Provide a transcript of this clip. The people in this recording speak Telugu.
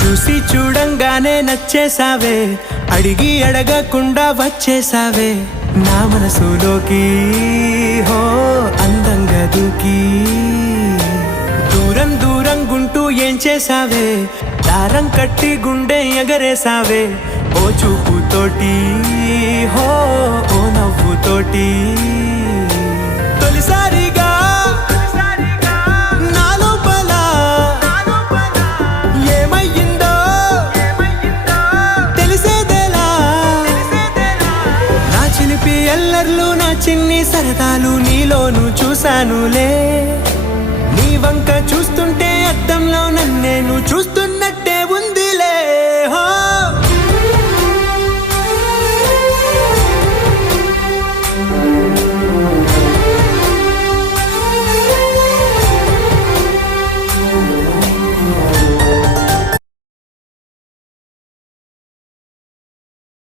చూసి చూడంగానే నచ్చేసావే, అడిగి అడగకుండా వచ్చేసావే నా మనసులోకి. హో అందంగా దూకి దూరం దూరం గుంటూ ఏం చేసావే, దారం కట్టి గుండె ఎగరేసావే ఓ చూపుతోటి. హో ఓ నవ్వుతోటి తొలిసారిగా నా లోపల ఏమయ్యిందో తెలిసేదేలా. నా చిలిపి ఎల్లర్లు నా చిన్ని సరదాలు నీలోను చూశానులే. నీ వంక చూస్తుంటే అద్దంలో నన్నేను చూస్తున్నట్టు